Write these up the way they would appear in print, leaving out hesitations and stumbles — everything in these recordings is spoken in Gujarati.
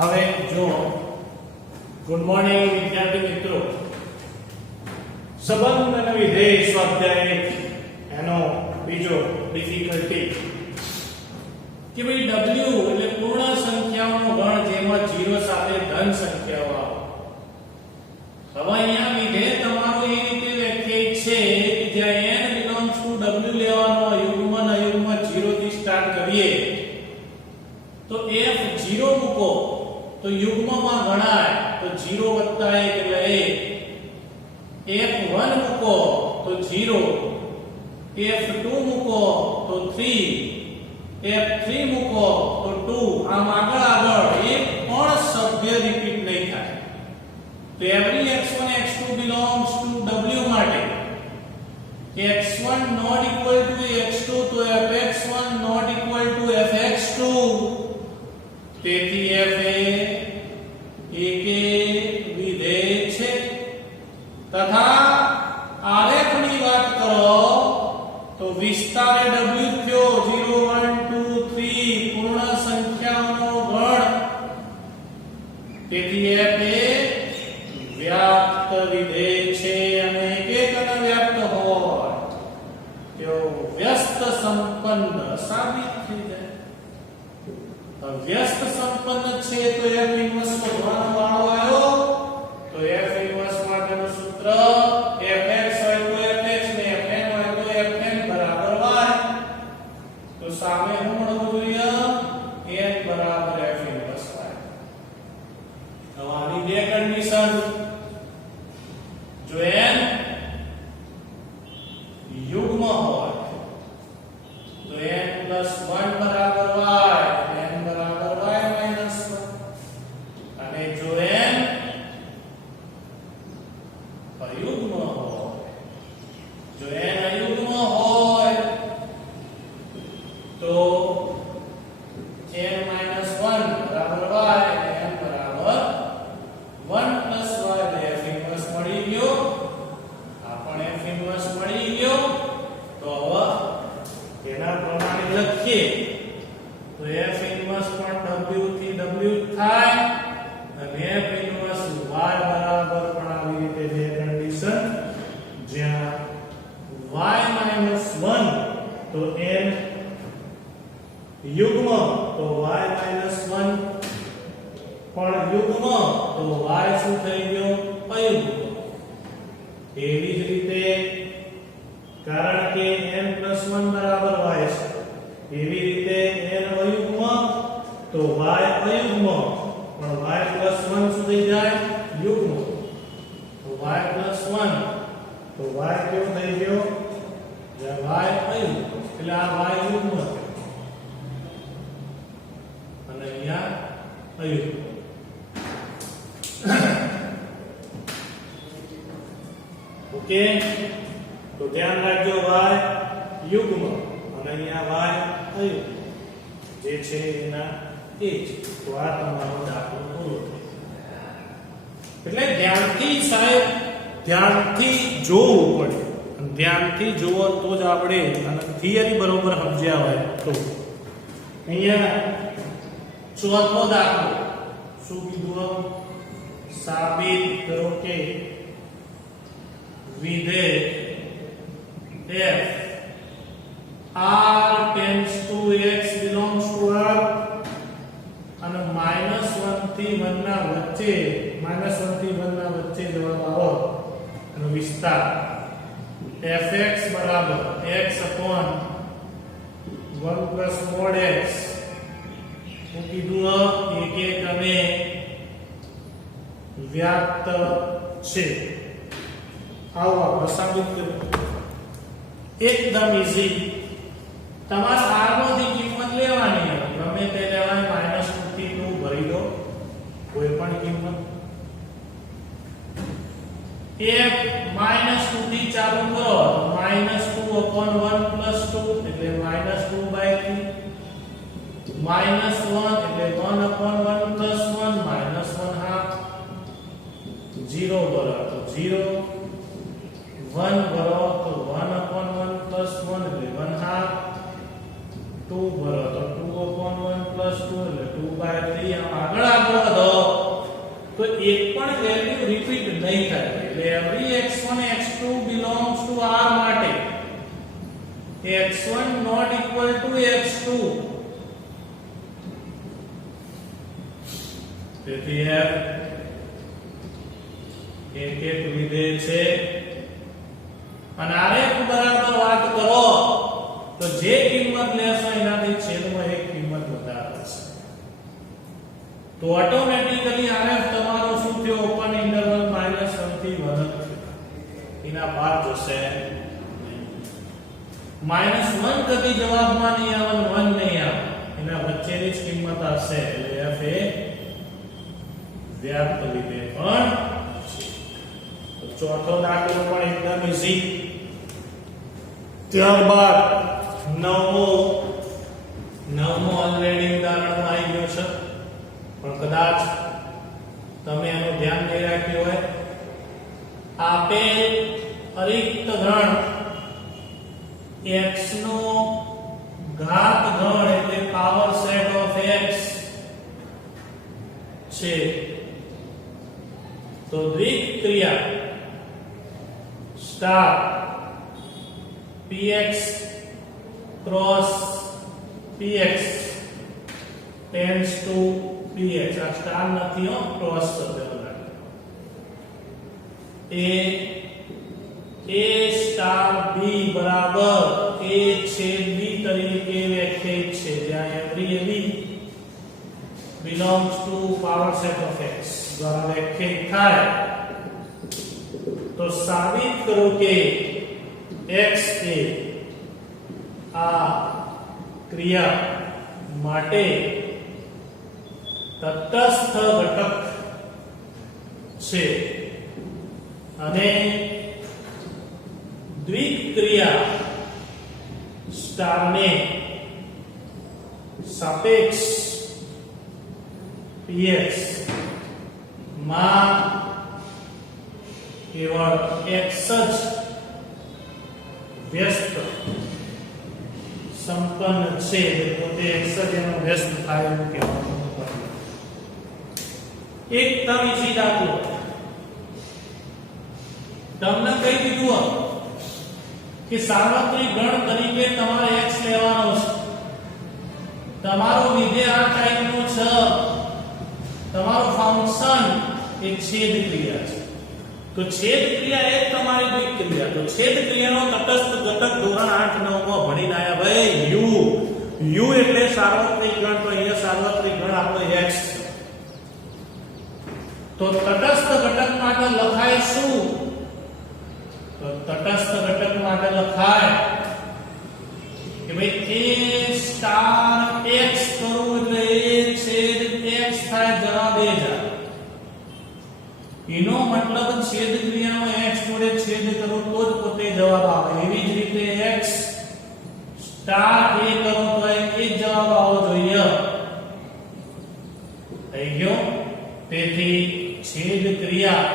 હવે જો ગુડ મોર્નિંગ વિદ્યાર્થી મિત્રો, સંબંધ અને વિધેય સ્વાધ્યાય એનો બીજો ડિફિકલ્ટી કે ભાઈ w એટલે પૂર્ણ સંખ્યાઓનો ગણ જેમાં 0 સાથે ધન સંખ્યાઓ આવે. હવે અહીંયા વિધેય તમારું એ રીતે વ્યાખ્યાયિત છે કે જ્યાં n belongs to w લેવાનો યુગ્મ અને અયુગ્મ 0 થી સ્ટાર્ટ કરીએ તો f0 મૂકો તો યુગ્મમાં ગણાય તો 0 + 1 એટલે 1. f1 મૂકો તો 0, f2 મૂકો તો 3, f3 મૂકો તો 2. આમ આગળ એક પણ સભ્ય રિપીટ નહીં થાય. તો every x1 x2 belongs to w માટે x1 not equal to x2 તો fx1 not equal to fx2. તેથી f એક વિધેય છે. તથા આલેખ ની વાત કરો તો વિસ્તારે w થયો 0 1 2 3 પૂર્ણ સંખ્યાઓનો ગણ. તેથી f એ વ્યાપ્ત વિધેય છે અને એક અને વ્યાપ્ત હોય તેઓ વ્યસ્ત સંપન્ન સાબિત થઈ જાય. વ્યસ્ત સંપન્ન છે તો f ઇન્વર્સ શોધવાનો વાળો આવ્યો. તો f ઇન્વર્સ માટેનું સૂત્ર fx હોય તો fx ને fn હોય તો fn બરાબર y. તો સામે શું મળવું જોઈએ? n બરાબર f ઇન્વર્સ y. હવે આની બે કન્ડિશન, જો n યુગ્મ હોય તો n + 1 બરાબર y, n બરાબર y - 1. અને જો n અયુગ્મ હોય, જો n અયુગ્મ હોય તો n - 1 બરાબર y, n બરાબર 1 + y. f ઇન્વર્સ મળી ગયો. આપણે f ઇન્વર્સ મળી ગયો. તો હવે તેના પ્રમાણે લખીએ તો f ઇન્વર્સ પણ w થી w થાય અને f ઇન્વર્સ y બરાબર પણ આવી રીતે બે કન્ડિશન, જ્યાં y - 1 તો n યુગ્મ તો y - 1 પણ યુગ્મ તો y શું થઈ ગયો? અયુગ્મ. એવી જ રીતે કારણ કે n + 1 બરાબર y છે, એવી રીતે n અયુગ્મ તો y અયુગ્મ પણ y + 1 શું થઈ જાય? યુગ્મ. તો y + 1 તો y કેવો થઈ ગયો? y અયુગ્મ. એટલે આ y યુગ્મ અને અહીંયા અયુગ્મ. ઓકે, તો ધ્યાન રાખજો y યુગ્મ અને અહીંયા y અયુગ્મ જે છે એના એ જ. તો આ તમારો દાખલો પૂરો થયો. એટલે ધ્યાનથી સાહેબ ધ્યાનથી જોવું પડે. અને ધ્યાનથી જોવો તો જ આપણે અને થિયરી બરોબર સમજ્યા હોય તો. અહીંયા ચોથો દાખલો શું કીધું? સાબિત કરો કે વિધેય f r tends to x belongs to r અને -1 થી 1 ના વચ્ચે જવાબ આવો અને વિસ્તાર fx બરાબર x upon 1 plus mod x. હું કીધું એક અને વ્યાપ્ત છે. આવો આપણે સાબિત કર્યું. એકદમ ઈઝી. તમારે r માંથી કિંમત લેવાની, ગમે તે લેવાય. -2 થી 2 ભરી દો કોઈ પણ કિંમત. f -2 થી ચાલુ કરો તો -2 upon 1 plus 2 એટલે -2/3. -1 એટલે 1 upon 1 plus 1 -1/2. 0 ભરો તો 0, 1 ભરો તો 1 upon 1 plus 1 એટલે 1/2. 2 ભરો તો 2 upon 1 plus 2 એટલે 2/3. આગળ આગળ x1 not equal to x2 તેથી f એક વિધેય છે અને rf બરાબર વાત કરો તો જે કિંમત લેશો એનાથી છેદમાં એક કિંમત વધારે છે તો ઓટોમેટિકલી rf તમારો શું થયો ઓપન ઇન્ટરવલ -1 થી 1 એના બહાર જશે -1 કદી જવાબમાં નહીં આવે 1 નહીં આવે એના વચ્ચેની જ કિંમત હશે એટલે f એ વ્યાપ્ત વિધેય પણ છે તો ચોથો દાખલો પણ એકદમ ઈઝી ત્યારબાદ નવમો ઓલરેડી ઉદાહરણમાં આવી ગયો છે પણ કદાચ તમે એનું ધ્યાન નહીં રાખ્યું હોય આપેલ અરિક્ત ઘન x નો ઘાત ઘન એટલે પાવર સેટ ઓફ x છે તો દ્વિક ક્રિયા star px cross px tends to px આ સ્ટાર નથી હો ક્રોસ શબ્દ a સ્ટાર b બરાબર a છેદ b તરીકે વ્યાખ્યાયિત છે જ્યાં every b belongs to power set of x દ્વારા વ્યાખ્યાયિત થાય તો સાબિત કરો કે x એ આ ક્રિયા માટે તટસ્થ ઘટક છે અને દ્વિક ક્રિયા સ્ટારને સાપેક્ષ px માં કેવળ x જ વ્યસ્ત સંપન્ન છે પોતે x જ એનો વ્યસ્ત થાય એવું કહેવાનું એકદમ ઈઝી દાખલો તમને કહી દીધું કે સાર્વત્રિક ગણ તરીકે તમારે x લેવાનો છે તમારો વિધેય આ ટાઈપનું છે તમારું ફંક્શન એ છેદ ક્રિયા છે તો છેદ ક્રિયા એ તમારી દ્વિક ક્રિયા તો છેદ ક્રિયાનો તટસ્થ ઘટક ધોરણ 8 9 માં ભણીને આયા ભાઈ u એટલે સાર્વત્રિક ગણ તો અહીંયા સાર્વત્રિક ગણ આપણો x તો તટસ્થ ઘટક માટે લખાય શું તો તટસ્થ ઘટક માટે લખાય કે ભાઈ a સ્ટાર x કરું એટલે a છેદ x થાય જવાબ એ જાય એનો મતલબ છેદ ક્રિયાનો x જોડે છેદ કરો તો જ પોતે જવાબ આવે એવી જ રીતે x સ્ટાર a કરો તો એ જ જવાબ આવવો જોઈએ થઈ ગયો તેથી છેદ ક્રિયા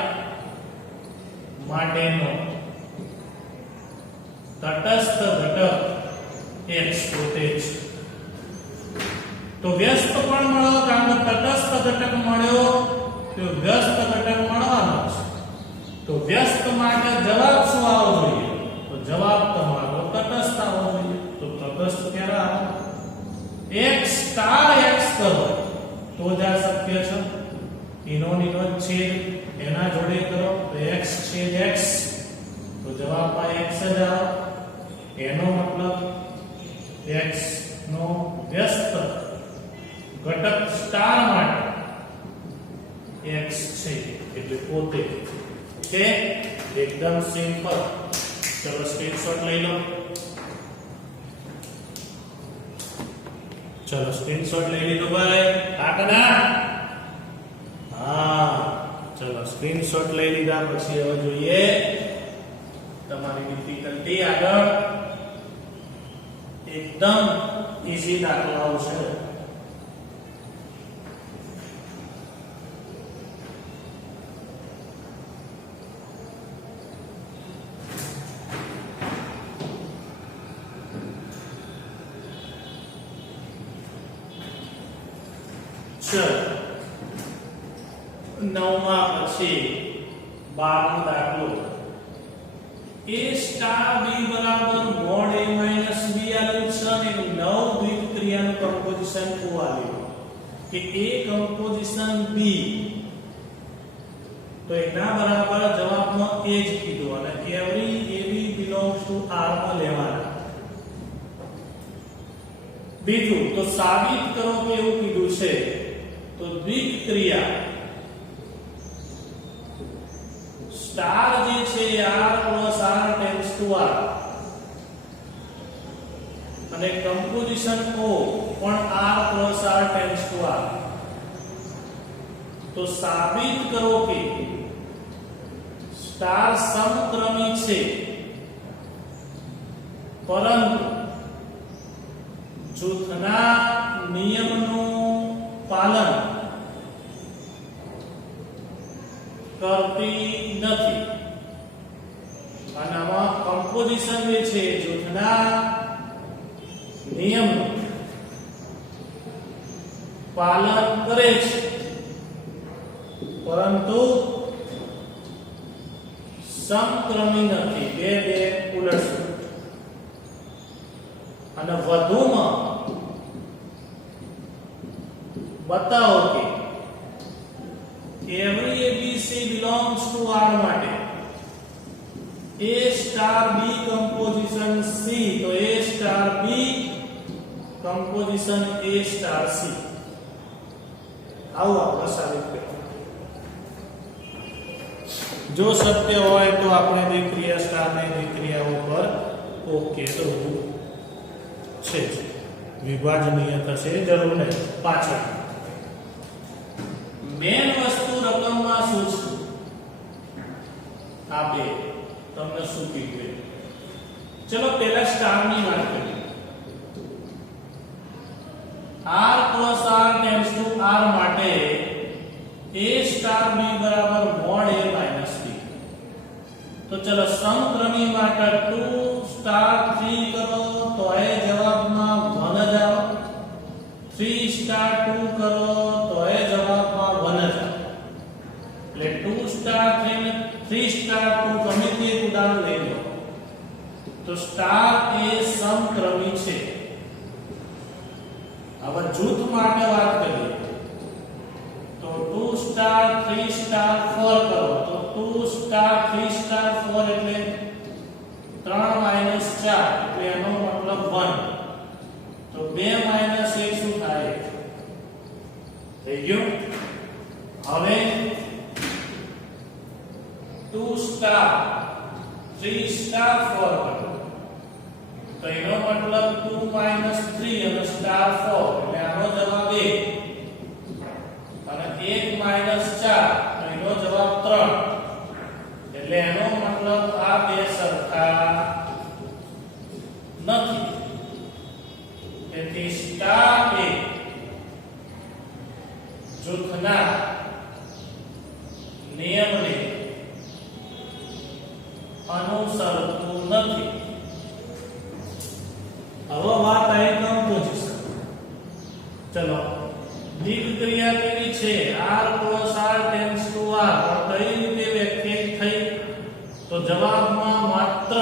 માટેનો તટસ્થ ઘટક x પોતે છે તો વ્યસ્ત પણ મળ્યો કારણ કે તટસ્થ ઘટક મળ્યો તો વ્યસ્ત ઘટક મળવાનો છે તો વ્યસ્ત માટે જવાબ શું આવવો જોઈએ તો જવાબ તમારો તટસ્થ આવવો જોઈએ તો તટસ્થ ક્યારે આવે x સ્ટાર x કરો તો જ આ શક્ય છે એનો છેદ એના જોડે કરો તો x છેદ x તો જવાબમાં x જ આવે એનો મતલબ x નો વ્યસ્ત ઘટક સ્ટાર માટે x છે એટલે પોતે કે એકદમ સિમ્પલ ચલો સ્ક્રીનશોટ લઈ લો ચલો સ્ક્રીનશોટ લઈ લીધો ભાઈ કાકના હા ચલો સ્ક્રીનશોટ લઈ લીધા પછી હવે જોઈએ તમારી ડિફિકલ્ટી આગળ એકદમ ઈઝી દાખલાઓ છે નવમા પછી 12મો દાખલો a સ્ટાર b બરાબર mod a minus composition O आल्यो कि A कंपोजिशन B तो एना बराबर जवाबમાં A જ કીધું અને every AB belongs to R માં લેવાના બીજું તો સાબિત કરો કે એવું કીધું છે તો દ્વિક ક્રિયા સ્ટાર જે છે R + R tends to R અને कंपोजिशन O પણ R + R tends to R तो साबित करो कि स्टार समक्रमी छे परंतु जूथना नियमનું પાલન કરતી નથી અને આમાં कंपोजिशन જે છે જૂથના નિયમનું પાલન કરે છે परंतु समक्रमी નથી બે ઉલટ છે અને વધુમાં બતાવો કે every ABC belongs to R માટે A star B composition C તો A star B composition A star C આવું આપણે સાબિત કરીએ जो सत्य होय तो આપણે દ્વિક્રિયા સ્ટાર ને દ્વિક્રિયાઓ પર ઓકે તો છે વિભાજનીય થશે જરૂર નહીં પાછળ મેન વસ્તુ રકમમાં શું છે આપે તમને શું કીધું ચલો પહેલા સ્ટાર ની વાત કરીએ R + R tends to R માટે A star B बराबर mod A minus B तो चलो समक्रमी માટે 2 star 3 કરો તો એ જવાબમાં 1 જ આવે 3 star 2 કરો તો એ જવાબમાં 1 જ આવે એટલે 2 star 3 ને 3 star 2 ગમે તે ઉદાહરણ લઈ લો તો સ્ટાર એ સમક્રમી છે હવે જૂથ માટે વાત કરીએ तो 2 star 3 star 4 करो तो 2 star 3 star 4 એટલે 3 minus 4 એટલે એનો મતલબ 1 તો 2 minus 1 શું થાય થઈ ગયું હવે 2 star 3 star 4 કરો તો એનો મતલબ 2 minus 3 અને star 4 એટલે આનો જવાબ 1 અને 1 minus 4 તો એનો જવાબ 3 એટલે એનો મતલબ આ બે સરખા નથી તેથી સ્ટાર એ જૂથના નિયમને અનુસરતું નથી હવે વાત આવી કમ્પોઝિશન ચલો દ્વિક ક્રિયા કેવી છે R + R tends to R કઈ રીતે વ્યાખ્યાયિત થઈ તો જવાબમાં માત્ર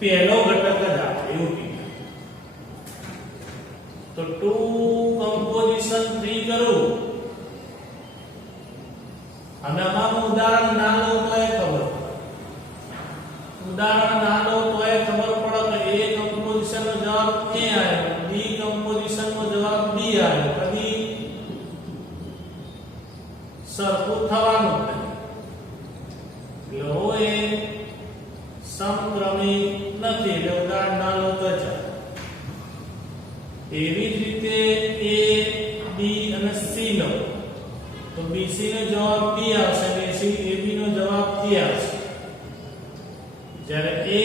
પહેલો ઘટક જ આવે એવું કીધું તો 2 composition 3 કરું અને આમાં ઉદાહરણ ના લો તો એ ખબર ઉદાહરણ ના લો તો એ ખબર પડે કે A composition નો જવાબ A આવ્યો B composition નો જવાબ B આવ્યો કદી સરખું થવાનું નથી હોય સમક્રમી નથી એટલે ઉદાહરણ ના લો તો જ એવી જ રીતે A B અને C લો તો BC નો જવાબ B આવશે અને AB નો જવાબ A આવશે જ્યારે A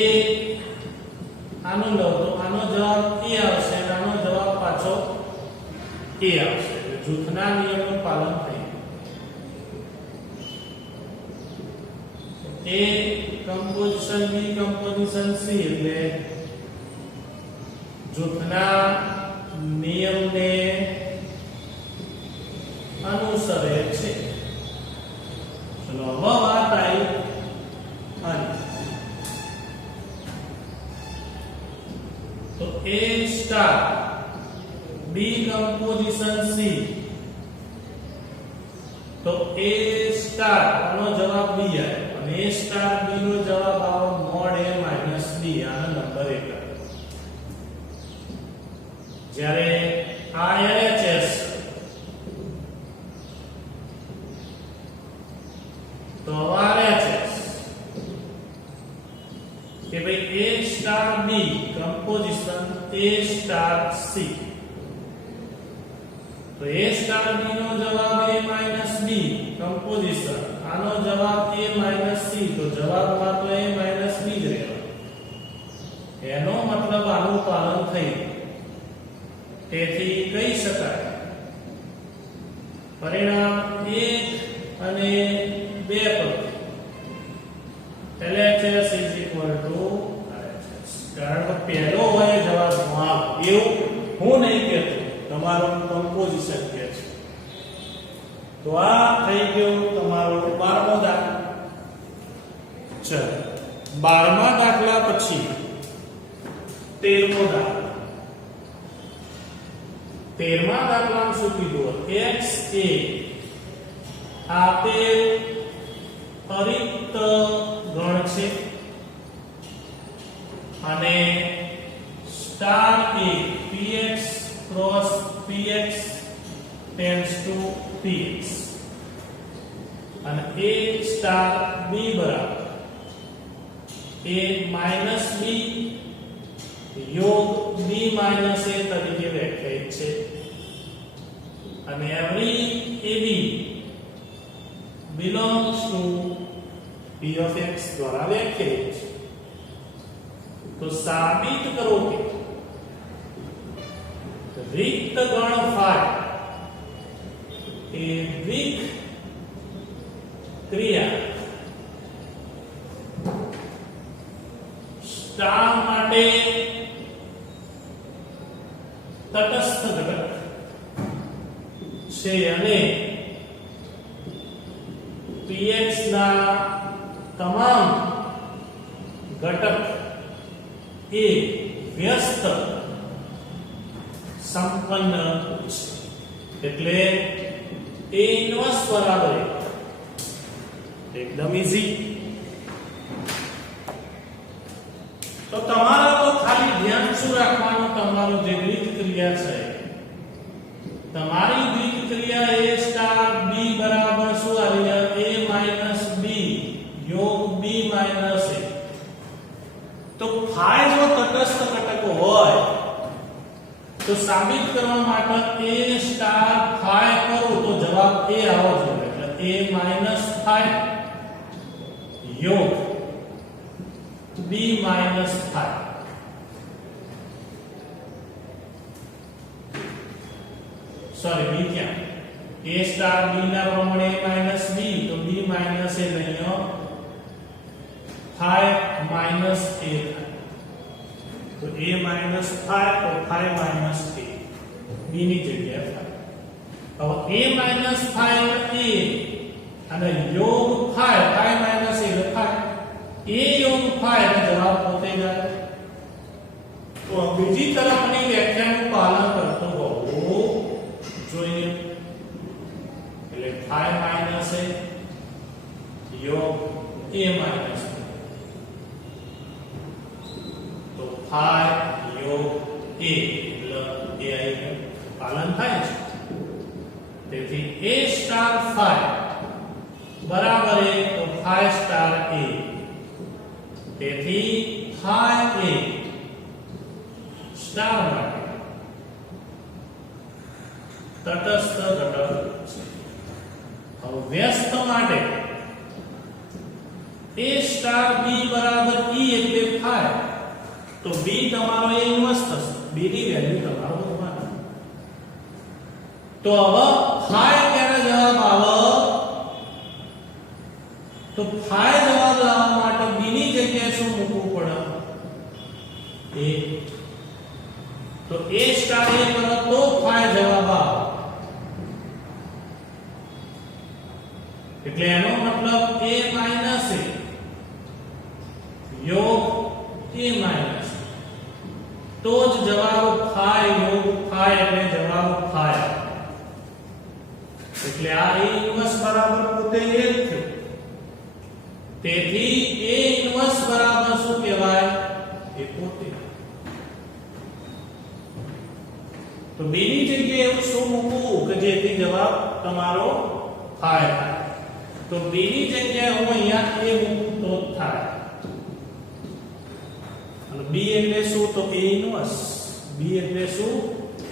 આનો લો તો આનો જવાબ A આવશે અને આનો જવાબ પાછો A આવશે એટલે જૂથના નિયમનું પાલન થઈ A composition B composition C એટલે જૂથના નિયમને અનુસરે છે ચલો હવે વાત આવી આની તો A star ડીકમ્પોઝિશન સી, તો A સ્ટાર આનો જવાબ B આવે અને A સ્ટાર B નો જવાબ આવે મોડ A માઈનસ B, આનો નંબર 1 આવે. જ્યારે આ LHS તો RHS કે ભાઈ A star B composition A star C, તો A સ્ટાર B નો જવાબ A માઈનસ B કમ્પોઝિશન, આનો જવાબ A માઈનસ C, તો જવાબમાં તો A માઈનસ B જ રહેવાનો. એનો મતલબ આનું પાલન થયું. તેથી કહી શકાય પરિણામ 1 અને 2 પર LHS is equal to RHS. કારણ કે પહેલો હોય જવાબ માં એવું હું નહીં કહેતો, તમારો કમ્પોઝિશન કહે છે. તો આ થઈ ગયો તમારો 12મો દાખલો. ચલો 12મા દાખલા પછી 13મો દાખલો. 13મા દાખલામાં શું કીધું? x એ આપેલ અરિક્ત ગણ છે અને star A px cross px tends to px અને a સ્ટાર b બરાબર a માઈનસ b યોગ b માઈનસ a તરીકે વ્યાખ્યાયિત છે અને every ab belongs to p of x દ્વારા વ્યાખ્યાયિત છે. તો સાબિત કરો કે रिक्त गण फाय ए विक क्रिया स्टार माटे तटस्थ घटक છે અને px ના તમામ ઘટક એ વ્યસ્ત સંપન્ન છે. એટલે A ઇન્વર્સ બરાબર એકદમ ઈઝી. તો તમારે તો ખાલી ધ્યાન શું રાખવાનું, તમારું જે દ્વિત ક્રિયા છે, તમારી દ્વિત ક્રિયા A સ્ટાર B બરાબર શું આવી જાય? A માઈનસ B યોગ B માઈનસ A. તો ફાય જો તટસ્થ ઘટકો હોય તો સાબિત કરવા માટે A સ્ટાર ફાય કરું તો જવાબ A આવવો જોઈએ. એટલે A માઈનસ ફાય યોગ B minus phi. Sorry B ક્યાં? A સ્ટાર B ના પ્રમાણે A માઈનસ B, તો B માઈનસ A નહીં, ફાય માઈનસ A થાય. તો A માઈનસ ફાય તો ફાય માઈનસ A, B ની જગ્યાએ ફાય. હવે A માઈનસ ફાય એટલે A અને યોગ ફાય, ફાય માઈનસ A એટલે ફાય. A યોગ ફાય એટલે જવાબ પોતે જાય. તો બીજી તરફની વ્યાખ્યાનું પાલન કરતો હોવું જોઈએ. એટલે ફાય માઈનસ A યોગ A માઈનસ A, તો ફાય યોગ A એટલે A પાલન થાય છે. તેથી A સ્ટાર ફાય બરાબર A, તો ફાય સ્ટાર A. તેથી ફાય A સ્ટાર માટે તટસ્થ ઘટક છે. હવે વ્યસ્ત માટે A સ્ટાર B બરાબર E એટલે ફાય, તો B તમારો A ઇન્વર્સ થશે. B ની વેલ્યુ તમારો સમાન. તો હવે ફાય ક્યારે જવાબ આવે? તો ફાય જવાબ લાવવા માટે B ની જગ્યાએ શું મૂકવું પડે? A. તો A સ્ટાર A કરો તો ફાય જવાબ આવે. એટલે એનો મતલબ A માઈનસ A યોગ A માઈનસ, તો જ જવાબ ફાય યોગ થાય એટલે જવાબ થાય એટલે આ A ઇન્વર્સ બરાબર પોતે એ જ થયું તેથી A ઇન્વર્સ બરાબર શું કહેવાય એ પોતે તો B ની જગ્યાએ એવું શું મૂકવું કે જેથી જવાબ તમારો થાય તો B ની જગ્યાએ હું અહીંયા A મૂકું તો થાય અને B એટલે શું તો A ઇન્વર્સ B એટલે શું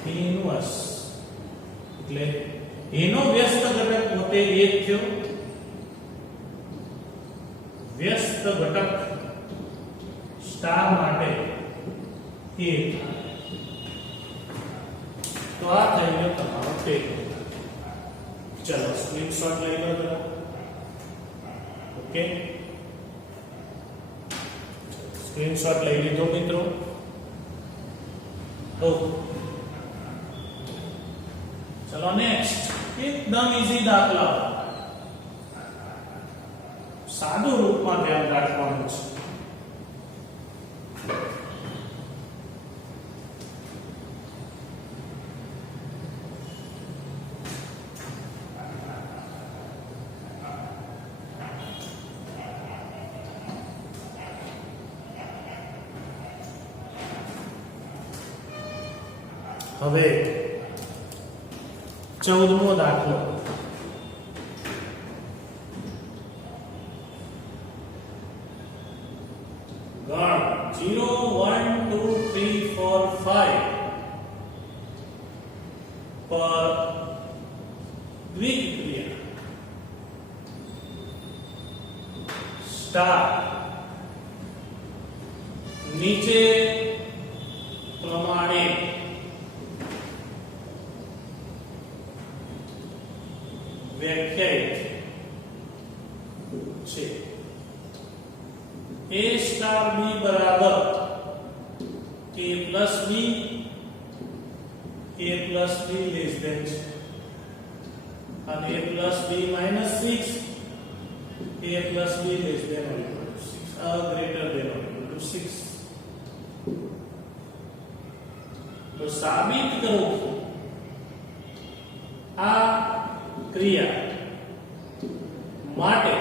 A ઇન્વર્સ એટલે એનો વ્યસ્ત ઘટક પોતે એ જ થયો વ્યસ્ત ઘટક સ્ટાર માટે એ તો આ થઈ ગયો તમારો પેપર ચલો સ્ક્રીનશોટ લઈ લો જરા ઓકે સ્ક્રીનશોટ લઈ લીધો મિત્રો તો ચલો નેક્સ્ટ એકદમ ઈઝી દાખલા સાદું રૂપમાં ધ્યાન રાખવાનું છે હવે 14મો દાખલો ગણ 0 1 2 3 4 5 પર દ્વિક્રિયા સ્ટાર નીચે પ્રમાણે વ્યાખ્યાયિત છે A સ્ટાર B બરાબર A plus B A plus B less than છે અને A plus B minus 6 A plus B less than or equal to 6 greater than or equal to 6 તો સાબિત કરો આ ક્રિયા માટે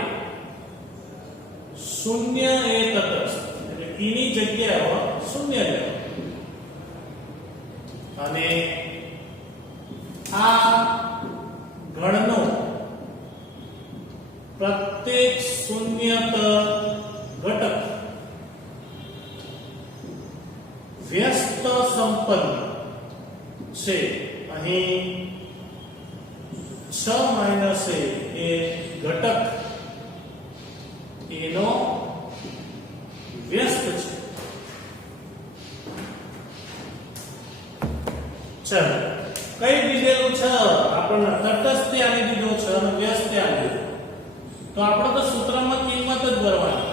શૂન્ય એ તટસ્થ એટલે E ની જગ્યાએ શૂન્ય લેવો અને આ ગણનો પ્રત્યેક શૂન્યત ઘટક વ્યસ્ત સંપન્ન છે અહીં 6 માઈનસ a એ ઘટક એનો વ્યસ્ત છે ચલો કઈ દીધેલું છે આપણને તટસ્થ આની દીધો છે અને વ્યસ્ત આની દીધો તો આપણે તો સૂત્રમાં કિંમત જ ભરવાની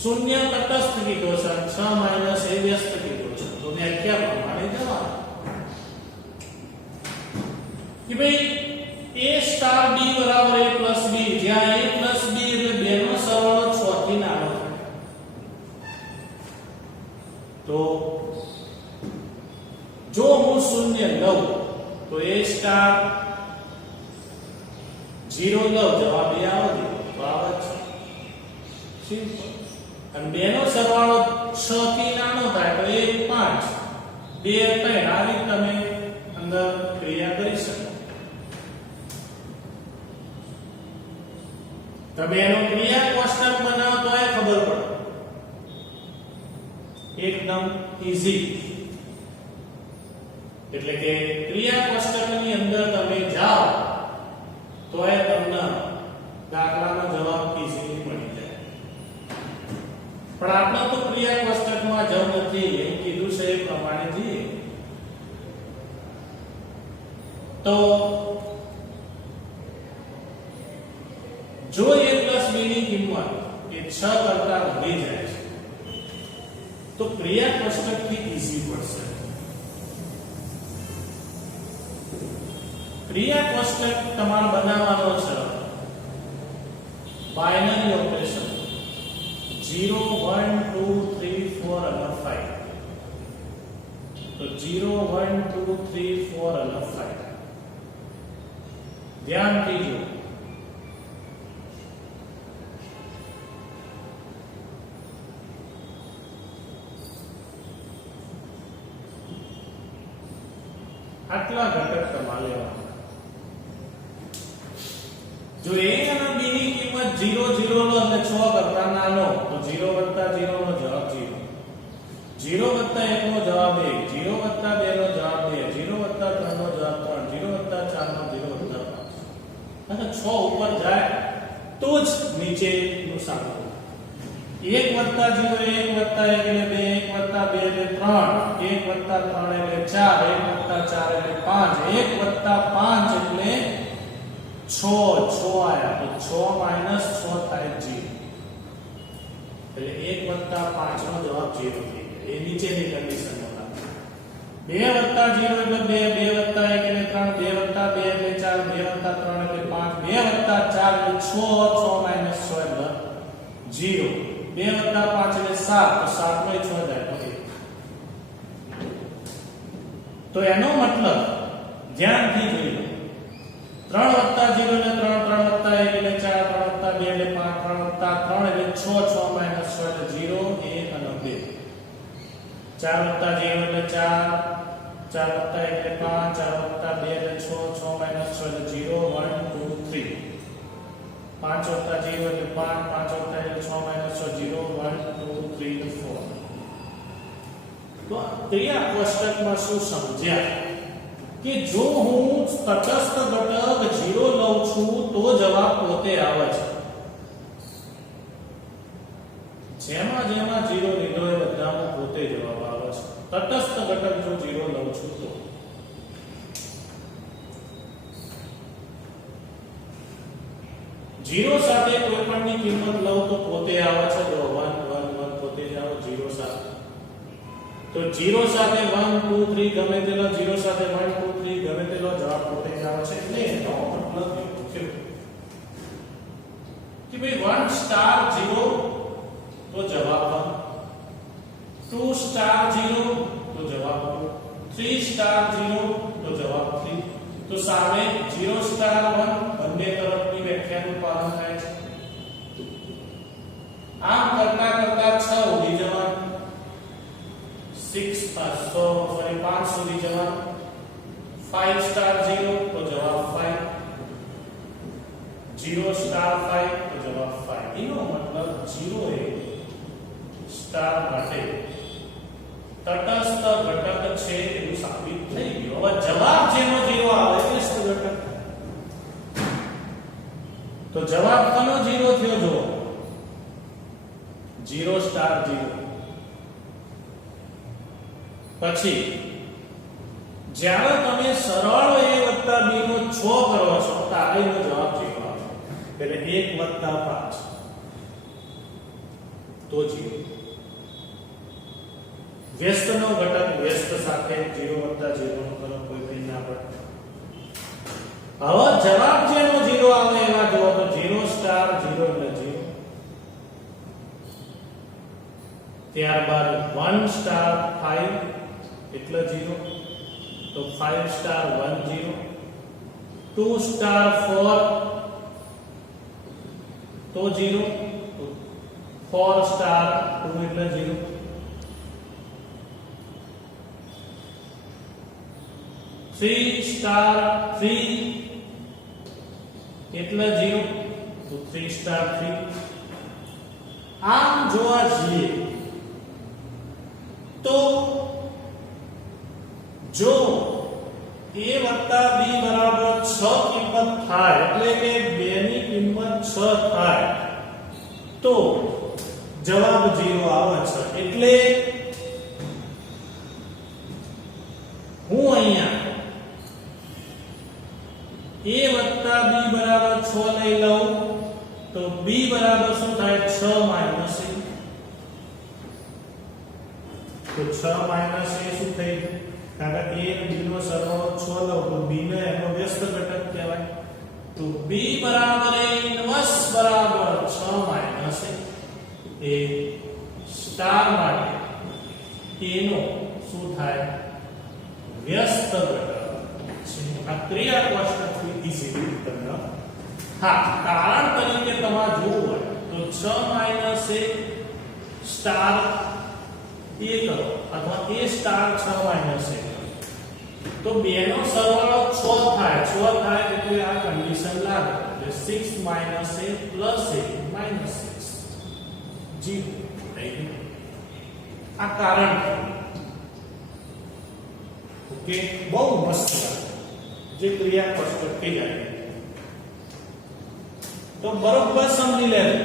શૂન્ય તટસ્થ કીધો છે 6 માઈનસ a વ્યસ્ત કીધો છે તો વ્યાખ્યા પ્રમાણે જવાબ કે ભાઈ A સ્ટાર B બરાબર A પ્લસ B જ્યાં A પ્લસ B એટલે બેનો સરવાળો 6 થી નાનો થાય તો જો હું શૂન્ય લઉં તો A સ્ટાર 0 લઉં જવાબ A આવે તો આવે છે સિમ્પલ અને બેનો સરવાળો 6 થી નાનો થાય તો 1 5 2 3 આ રીતે તમે અંદર ક્રિયા કરી શકો તમે એનો ક્રિયા કોષ્ટક બનાવો તો એ ખબર પડે એકદમ ઈઝી એટલે કે ક્રિયા કોષ્ટકની અંદર તમે જાઓ તો એ તમને દાખલાનો જવાબ ઈઝીલી મળી જાય પણ આપણે તો ક્રિયા કોષ્ટકમાં જવું નથી એમ કીધું છે એ પ્રમાણે જઈએ તો જો a પ્લસ b ની કિંમત એ 6 કરતા વધી જાય છે તો ક્રિયા કોષ્ટકથી ઈઝી પડશે ક્રિયા કોષ્ટક તમારે બનાવવાનો છે બાયનરી ઓપરેશન 0 1 2 3 4 અને 5 તો તો 0 1 2 3 4 અને 5 ધ્યાનથી જો આટલા ઘટક તમારે લેવાના જો a અને b ની કિંમત 0 0 લો અને 6 કરતા નાનો તો 0 + 0 નો જવાબ 0 0 + 1 નો જવાબ 1 0 + 2 નો જવાબ 2 0 + 3 નો જવાબ 3 0 + 4 નો 0 + 5 અને 6 ઉપર જાય તો જ નીચેનું સારું 1 + 0 1 + 1 એટલે 2 1 + 2 એટલે 3 1 + 3 એટલે 4 1 + 4 એટલે 5 1 + 5 એટલે 6 આયા તો 6 - 6 થાય 0 એટલે 1 + 5 નો જવાબ 0 થઈ ગયો એ નીચેની કન્ડિશન હતા 2 + 0 એટલે 2 2 + 1 એટલે 3 2 + 2 એટલે 4 2 + 3 એટલે 5 2 + 4 એટલે 6 6 - 6 એટલે 0 2 + 5 એટલે 7 તો 7 નો 6 થાય તો એનો મતલબ ધ્યાનથી જોઈ લો 3 + 0 એટલે 3 3 + 1 એટલે 4 3 + 2 એટલે 5 3 + 3 એટલે 6 6 - 6 એટલે 0 1 અને 2 4 + 0 એટલે 4 4 + 1 એટલે 5 4 + 2 એટલે 6 6 - 6 એટલે 0 1 2 3 5 + 0 એટલે 5 5 + 1 એટલે 6 - 6 0 1 2 3 4 તો ત્રીજા કોષ્ટકમાં શું સમજ્યા કે જો હું તટસ્થ ઘટક 0 લઉં છું તો જવાબ પોતે આવે છે જેમાં 0 લીધો એ બધામાં પોતે જવાબ આવે છે તટસ્થ ઘટક જો 0 લઉં છું તો 0 સાથે કોઈ પણની કિંમત લઉં તો પોતે આવે છે જો 1 1 1 પોતે જ આવે 0 સાથે તો 0 સાથે 1 2 3 ગમે તેલો 0 સાથે 1 2 3 ગમે તેલો જવાબ પોતે જ આવે છે એટલે એનો મતલબ એવું છે કે ભાઈ 1 * 0 તો જવાબ 1 2 * 0 તો જવાબ 2 3 * 0 તો જવાબ 3 તો સામે 0 * 1 બંને તરફની વ્યાખ્યાનું પાલન થાય છે આમ કરતા કરતા 6 ઉડી જવાનું 5 સુધી જવાનું 5 * 0 તો જવાબ 5 0 * 5 તો જવાબ 5 એનો મતલબ 0 એ સ્ટાર માટે તટસ્થ ઘટક છે એવું સાબિત થઈ ગયું હવે જવાબ જેનો 0 આવે એ તટસ્થ ઘટક તો જવાબ કનો 0 થયો જો 0 * 0 પછી જ્યારે તમે સરળ a + b નો 6 કરો છો તો આગળનો જવાબ 0 આવે એટલે 1 + 5 તો 0 વ્યસ્તનો ઘટક વ્યસ્ત સાથે 0 + 0 નો કરો કોઈ કઈ ના પડે હવે જવાબ જેનો 0 આવે એવા જો તો 0 * 0 એટલે 0 ત્યારબાદ 1 * 5 એટલે 0 તો 5 * 1 0 2 * 4 તો 0 તો 4 * 2 એટલે 0 3 * 3 એટલે 0 તો 3 * 3 આમ જોવા જઈએ તો જો a + b = 6 કિંમત થાય એટલે કે 2 ની કિંમત 6 થાય તો જવાબ 0 આવે છે એટલે હું અહીંયા a + b = 6 લઈ લઉં તો b બરાબર શું થાય 6 - 1 તો 6 - a શું થઈ કારણ કે a અને b નો સરવાળો 6 લઉં તો b ને એનો વ્યસ્ત ઘટક કહેવાય તો b બરાબર a ઇન્વર્સ બરાબર 6 - a સ્ટાર માટે a નો શું થાય વ્યસ્ત ઘટક આ ક્રિયા કોષ્ટકથી ઈઝીલી તમને હા કારણ તરીકે તમારે જોવું હોય તો 6 - 1 સ્ટાર એ કરો અથવા a સ્ટાર 6 - 1 તો બે નો સરવાળો 6 થાય 6 થાય એટલે આ કન્ડિશન લાગે એટલે 6 - 1 + 1 - 6 0 થઈ ગયું આ કારણ ઓકે બહુ મસ્ત જે ક્રિયા કોષ્ટક થઈ જાય તો બરોબર સમજી લેજો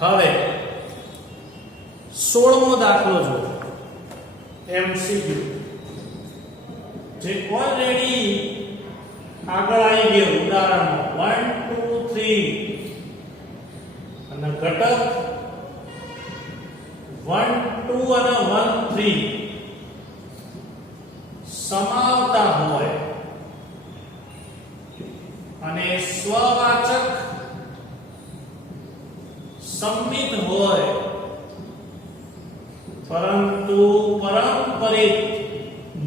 હવે 16મો દાખલો જો MCQ જે ઓલરેડી આગળ આવી ગયો ઉદાહરણમાં 1 2 3 અને ઘટક 1 2 અને 1 3 સમાવતા હોય અને સ્વવાચક સંમિત હોય પરંતુ પરંપરિત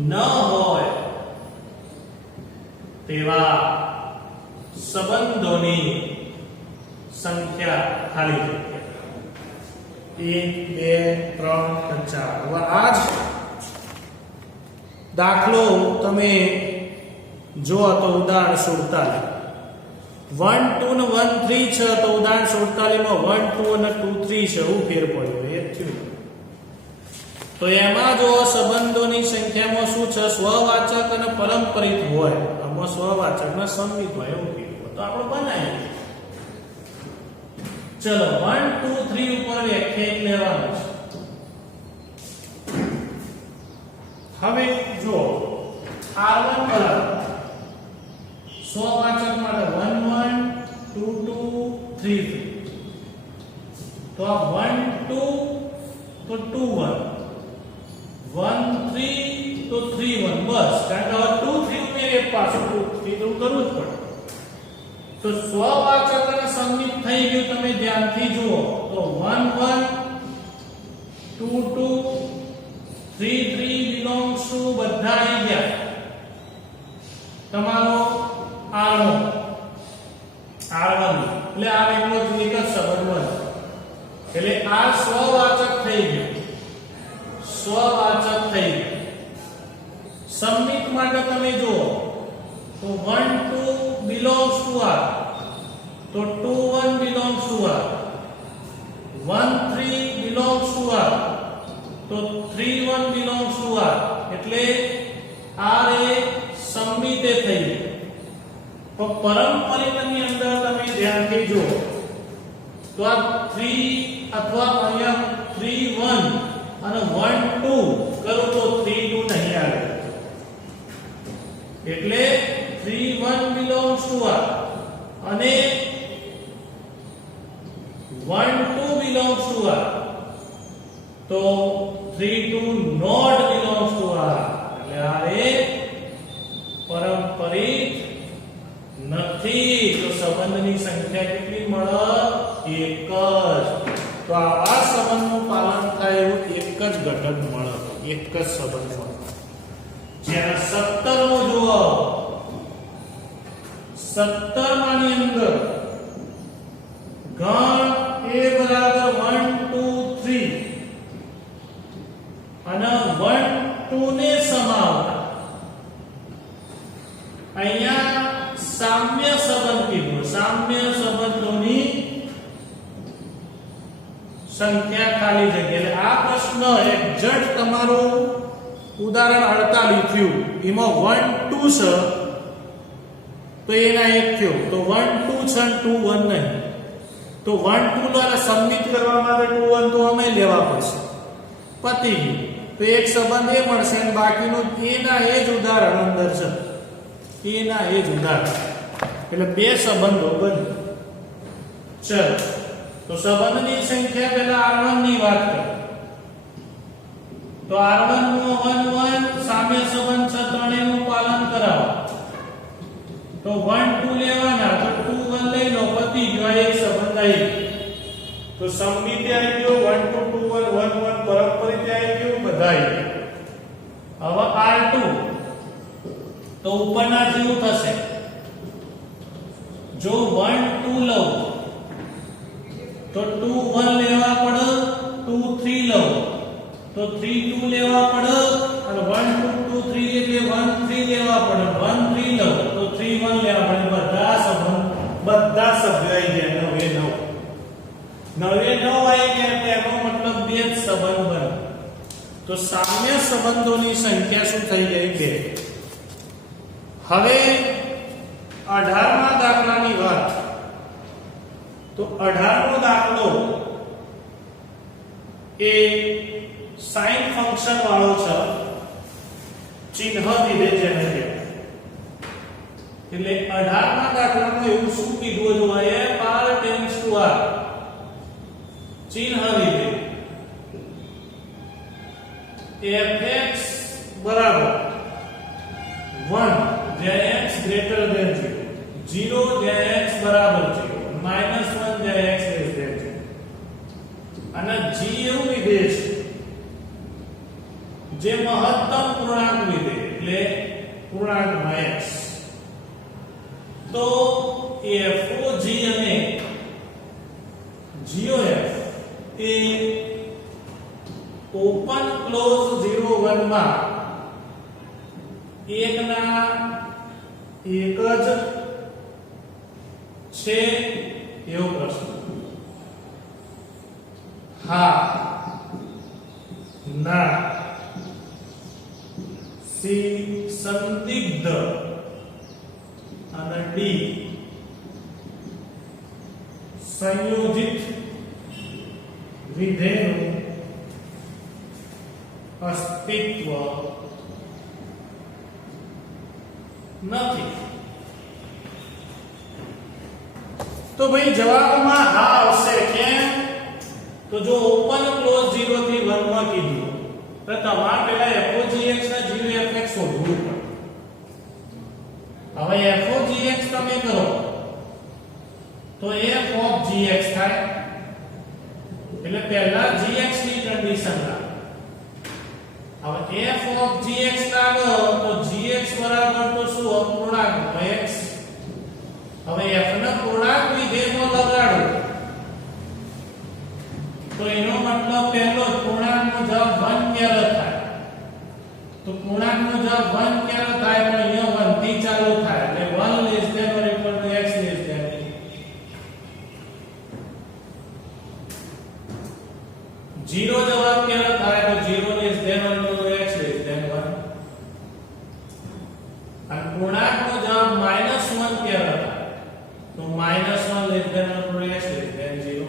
ન હોય તેવા સંબંધોની સંખ્યા ખાલી જગ્યા 1 2 3 4 હવે આજ દાખલો તમે જો તો ઉદાહરણ 47 1 2 ને 1 3 છે તો ઉદાહરણ 47 માં 1 2 અને 2 3 છે એવું ફેર પડ્યો એ થયું તો એમાં જો સંબંધોની સંખ્યામાં શું છે સ્વવાચક અને પરંપરિત હોય આમાં સ્વવાચક ને સંમિત હોય એવું કીધું તો આપણે બનાવીએ ચલો 1 2 3 ઉપર વ્યાખ્યાયિત લેવાનું છે હવે જો R1 બરાબર સ્વવાચક માટે 1 1 2 2 3 3 તો આ 1 2 તો 2 1 1 3 તો 3 1 બસ કારણ કે 2 3 ઉમેરે પાછું 2 3 તો કરવું જ પડે તો સ્વવાચક અને સંમિત થઈ ગયું તમે ધ્યાનથી જુઓ તો 1 1 2 2 3 3 belongs to બધા આવી ગયા તમારો R1 એટલે આ એકલો જ એક જ સંબંધ બને એટલે આ સ્વવાચક થઈ ગયું સ્વવાચક થઈ ગયું સંમિત માટે તમે જુઓ તો 1 2 belongs to R તો 2 1 belongs to R 1 3 belongs to R તો 3 1 belongs to R એટલે R એ સંમિત થઈ ગયું તો પરંપરિતની અંદર તમે ધ્યાનથી જુઓ તો આ 3 અથવા અહીંયા 3 1 અને 1 2 કરો તો 3 2 નહીં આવે એટલે 3 1 belongs to R અને 1 2 belongs to R તો 3 2 not belongs to R એટલે આ એ પરંપરિત નથી તો સંબંધની સંખ્યા કેટલી મળે એક જ તો આવા સંબંધનું પાલન થાય એવું એક જ ઘટક મળે એક જ સંબંધ મળે જ્યારે 17મો જુઓ 17 માની અંદર ગણ a બરાબર 1 2 3 અને 1 2 ને સમાવતા અહીંયા સામ્ય સંબંધ કીધું સામ્ય સંબંધોની સંખ્યા ખાલી જગ્યા એટલે આ પ્રશ્ન એક્ઝેક્ટ તમારું ઉદાહરણ 48 થયું એમાં 1 2 છે તો એના એક થયો તો 1 2 છે અને 2 1 નહીં તો 1 2 દ્વારા સંમિત કરવા માટે 2 1 તો અમે લેવા પડશે પતી ગયું તો એક સંબંધ એ મળશે અને બાકીનું એના એ જ ઉદાહરણ અંદર છે એના એ જ ઉદાહરણ એટલે બે સંબંધો બને ચલો તો સંબંધની સંખ્યા પહેલા R1 ની વાત કરીએ તો R1 નો 1 1 સામ્ય સંબંધ છે ત્રણેયનું પાલન કરાવો તો 1 2 લેવાના તો 2 1 લઈ લો પતી ગયો એક સંબંધ આવી તો સંમિત આવી ગયો 1 2 2 1 1 1 પરંપરિત આવી ગયું બધા આવી ગયું તો 3 2 લેવા પડે અને 1 2 2 3 એટલે 1 3 લેવા પડે 1 3 લો તો 3 1 લેવા પડે બધા સભ્યો આવી ગયા 9 આવી ગયા એટલે એનો મતલબ બે જ સંબંધ બને તો સામ્ય સંબંધોની સંખ્યા શું થઈ ગઈ 2 હવે 18મા દાખલાની વાત તો 18મો દાખલો એ sin ફંક્શન વાળો છે ચિહ્ન દીધે જેને એટલે 18મા દાખલામાં એવું શું કીધું હતું f r tends to r ચિહ્ન દીધે fx બરાબર 1 જ્યાં x ગ્રેટર ધેન 0 0 જ્યાં x બરાબર 0 -1 જ્યાં x લેસ ધેન 0 અને g એવું વિધેય છે જે મહત્તમ પૂર્ણાંક વિધેય એટલે પૂર્ણાંકમાં x તો fog અને gof એ ઓપન ક્લોઝ 0 1 માં એકના એક જ છે એવો પ્રશ્ન હા ના સી સંદિગ્ધ અને ડી સંયોજિત વિધેયનું અસ્તિત્વ નથી તો ભાઈ જવાબમાં હા આવશે કેમ તો જો ઓપન ક્લોઝ 0 થી 1 માં કીધું તો તમારે પહેલા fogx ના gfx શોધવું પડે હવે fogx તમે કરો તો f of gx થાય એટલે પહેલા gx ની કન્ડિશન હવે f of gx લાગો તો gx બરાબર તો શું અપૂર્ણાંક x હવે f ના પૂર્ણાંક વિધેયમાં લગાડો તો એનો મતલબ પહેલો પૂર્ણાંકનો જવાબ 1 ક્યારે થાય તો પૂર્ણાંકનો જવાબ 1 ક્યારે થાય પણ અહીંયા 1 થી ચાલુ થાય એટલે 1 less than or equal to x less than 0 જવાબ ક્યારે થાય તો 0 less than or equal to x less than 1 અને પૂર્ણાંકનો જવાબ -1 ક્યારે થાય તો -1 less than or equal to x less than 0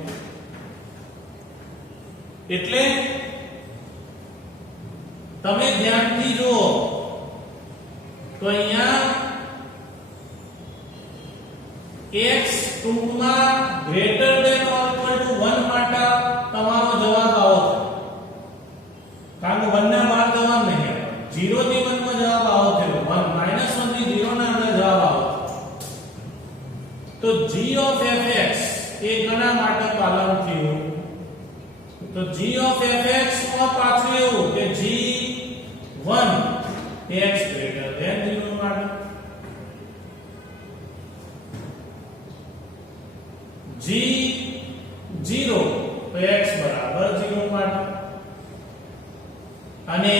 એટલે તમે ધ્યાનથી જુઓ તો અહીંયા x ટૂંકમાં greater than or equal to 1 માટે તમારો જવાબ આવો કારણ કે 1 ના બહાર જવાબ નહીં 0 થી 1 માં જવાબ આવો થયો 1 થી 0 ના અંદર જવાબ આવો તો g of fx એ ઘણા માટે પાલન થયું તો g of fx માં પાછું એવું કે g1 x greater than 0 માટે g0 તો x બરાબર 0 માટે અને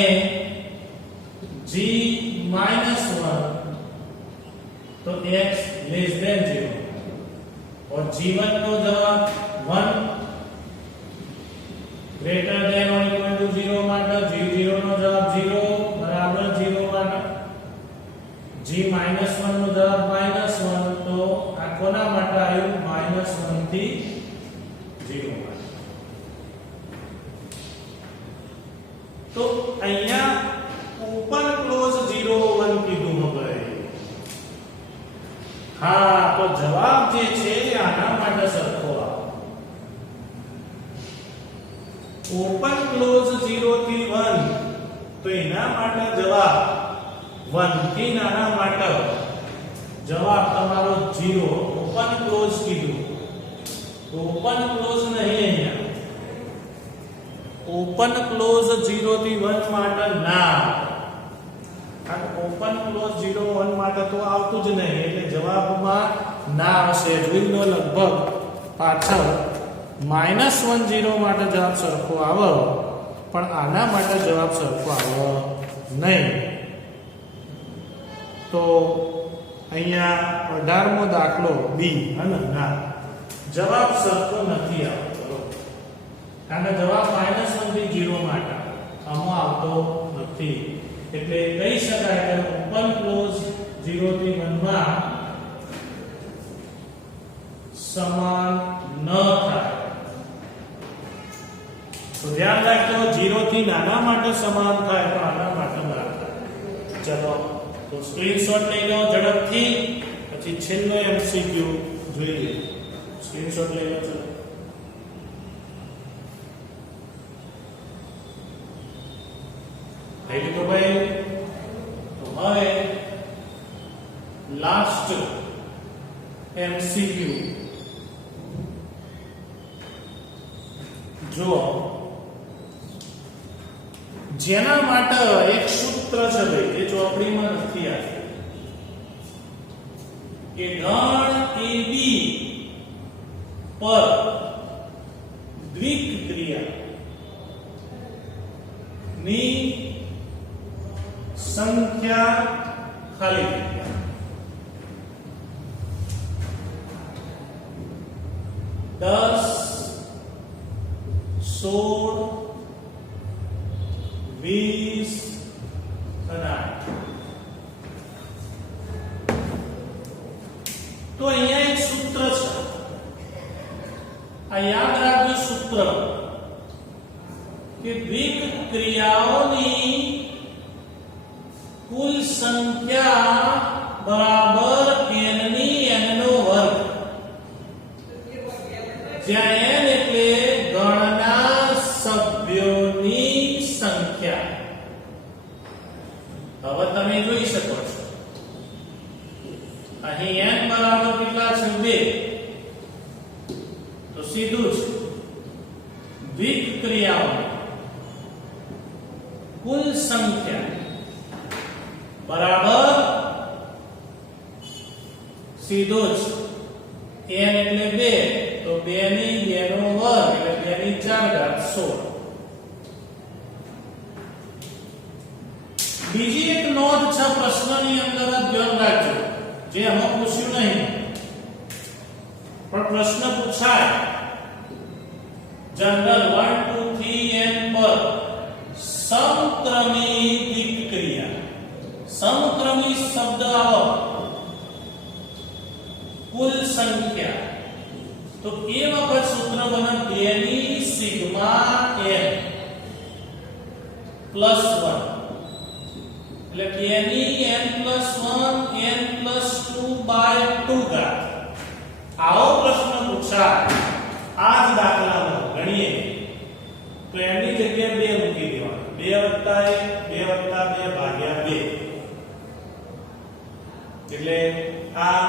g-1 તો x less than 0 और g1 નો જવાબ 1 greater than or equal to 0 માટે g0 નો જવાબ 0 બરાબર 0 માટે g-1 નો જવાબ -1 તો આ કોના માટે આવ્યું -1 થી 0 માટે તો અહીંયા ઓપન ક્લોઝ 0 1 કીધું હવે હા તો જવાબ જે છે આના માટે સરખો આવે ઓપન ક્લોઝ 0 થી 1 તો એના માટે જવાબ 1 થી નાના માટે જવાબ તમારો 0 ઓપન ક્લોઝ કીધું તો ઓપન ક્લોઝ નહીં અહીંયા ઓપન ક્લોઝ 0 થી 1 માટે ના આ ઓપન ક્લોઝ 0 1 માટે તો આવતું જ નહીં એટલે જવાબમાં ના આવશે જોઈ લો લગભગ પાછળ -1 0 માટે જવાબ સરખો આવે પણ આના માટે જવાબ સરખો આવે નહીં. તો અહીંયા 18મો દાખલો બી અને ના જવાબ સરખો નથી આવતો, કારણ કે જવાબ -1 થી 0 માટે આમાં આવતો નથી. એટલે કહી શકાય કે ઓપન ક્લોઝ 0 થી 1 માં સમાન ન થાય. તો ધ્યાન રાખજો, 0 થી નાના માટે સમાન થાય પણ આના માટે ના થાય. ચલો તો સ્ક્રીનશોટ લઈ લો ઝડપથી, પછી છેલ્લો એમસીક્યુ જોઈએ. સ્ક્રીનશોટ લઈ લો. ચલો લઈ લીધો ભાઈ. તો હવે લાસ્ટ એમસીક્યુ જો જેના માટે એક સૂત્ર છે ભાઈ, એ ચોપડીમાં નથી આવ્યું કે ગણ AB પર દ્વિક ક્રિયા ની સંખ્યા ખાલી જગ્યા 10 16 20 અને 8. તો અહીંયા એક સૂત્ર છે, આ યાદ રાખજો સૂત્ર કે દ્વિક ક્રિયાઓની કુલ સંખ્યા બરાબર n ની n નો વર્ગ, જ્યાં n એટલે ગણના સભ્યોની સંખ્યા. હવે તમે જોઈ શકો છો અહીં n બરાબર કેટલા છે 2. તો સીધું જ દ્વિક ક્રિયાઓની કુલ સંખ્યા બરાબર સીધો જ n એટલે 2, તો 2 ની 2 નો વર્ગ એટલે 2 ની 4 ઘાત 16. બીજી એક નોંધ છે પ્રશ્નની અંદર જ ધ્યાન રાખજો, જે આમાં પૂછ્યું નહીં પણ પ્રશ્ન પૂછાય. જનરલ 1 2 3 n પર સમક્રમી દ્વિક ક્રિયા, સમક્રમી શબ્દ આવો કુલ સંખ્યા, તો એ વખત સૂત્ર બને 2 ની સિગ્મા n પ્લસ 1 એટલે 2 ની n plus 1 n plus 2 by 2 ઘાત. આવો પ્રશ્ન પૂછાય આ જ દાખલામાં ગણીએ તો n ની જગ્યાએ 2 મૂકી દેવાના, 2 + 1 2 + 2 ભાગ્યા 2. એટલે આ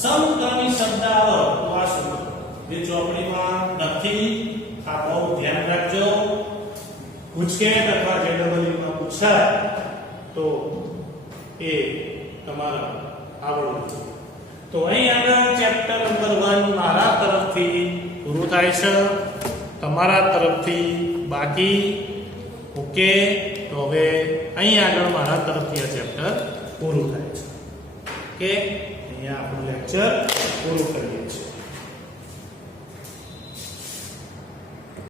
સમક્રમી શબ્દ આવો તો આ સૂત્ર જે ચોપડીમાં નથી, આ બહુ ધ્યાન રાખજો. ગુજકેટ અથવા JEE માં પૂછાય તો એ તમારા આવડવું જોઈએ. તો અહીં આગળ ચેપ્ટર નંબર 1 મારા તરફથી પૂરું થાય છે, તમારા તરફથી બાકી. ઓકે, તો હવે અહીં આગળ મારા તરફથી આ ચેપ્ટર પૂરું થાય છે. ઓકે, અહીંયા આપણું લેક્ચર પૂરું કરીએ છીએ.